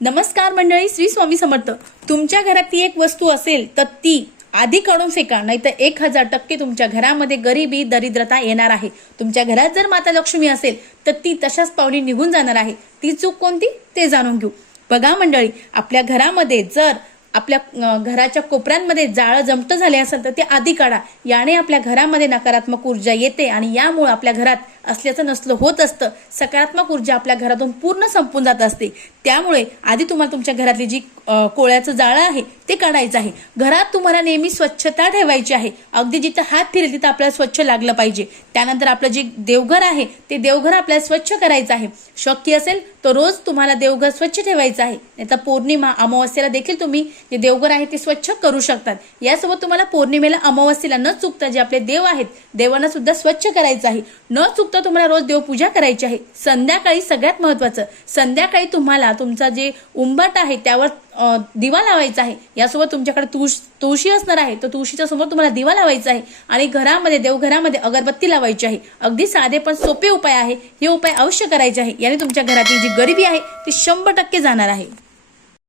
नमस्कार मंडळी, श्री स्वामी समर्थ। तुमच्या घरात ती एक वस्तू असेल तर ती आधी काढून फेका, नाहीतर 1000% तुमच्या घरामध्ये गरिबी दरिद्रता येणार आहे। तुमच्या घरात जर माता लक्ष्मी असेल तर ती तशाच पावली निघून जाणार आहे। ती चूक कोणती ते जाणून घेऊ। बघा मंडळी, आपल्या घरामध्ये जर आपल्या घराच्या कोपऱ्यांमध्ये जाळं जमट झाले असेल तर ते आधी काढा। याने आपल्या घरामध्ये नकारात्मक ऊर्जा येते आणि यामुळे आपल्या घरात असल्याचं नसलं होत असतं। सकारात्मक ऊर्जा आपल्या घरातून पूर्ण संपून जात असते। त्यामुळे आधी तुम्हाला तुमच्या घरातली जी कोळ्याचं जाळं आहे ते काढायचं आहे। घरात तुम्हाला नेहमी स्वच्छता ठेवायची आहे। अगदी जिथे हात फिरेल तिथे आपल्याला स्वच्छ लागलं पाहिजे। त्यानंतर आपलं जे देवघर आहे ते देवघर आपल्याला स्वच्छ करायचं आहे। शक्य असेल तर रोज तुम्हाला देवघर स्वच्छ ठेवायचं आहे। नाहीतर पौर्णिमा अमावस्येला देखील तुम्ही जे देवघर आहे ते स्वच्छ करू शकतात। यासोबत तुम्हाला पौर्णिमेला अमावस्येला न चुकता जे आपले देव आहेत देवांना सुद्धा स्वच्छ करायचं आहे। न चुकता तुम्हाला रोज देवपूजा करायची आहे। संध्याकाळी सगळ्यात महत्त्वाचं, संध्याकाळी तुम्हाला तुमचा जे उंबट आहे त्यावर दिवा लावायचा आहे। यासोबत तुमच्याकडे तुळशी असणार आहे तर तुळशीच्या समोर तुम्हाला दिवा लावायचा आहे आणि घरामध्ये देवघरामध्ये अगरबत्ती लावायची आहे। अगदी साधे पण सोपे उपाय आहे। हे उपाय अवश्य करायचे आहे। याने तुमच्या घरातील जी गरिबी आहे ती 100% जाणार आहे।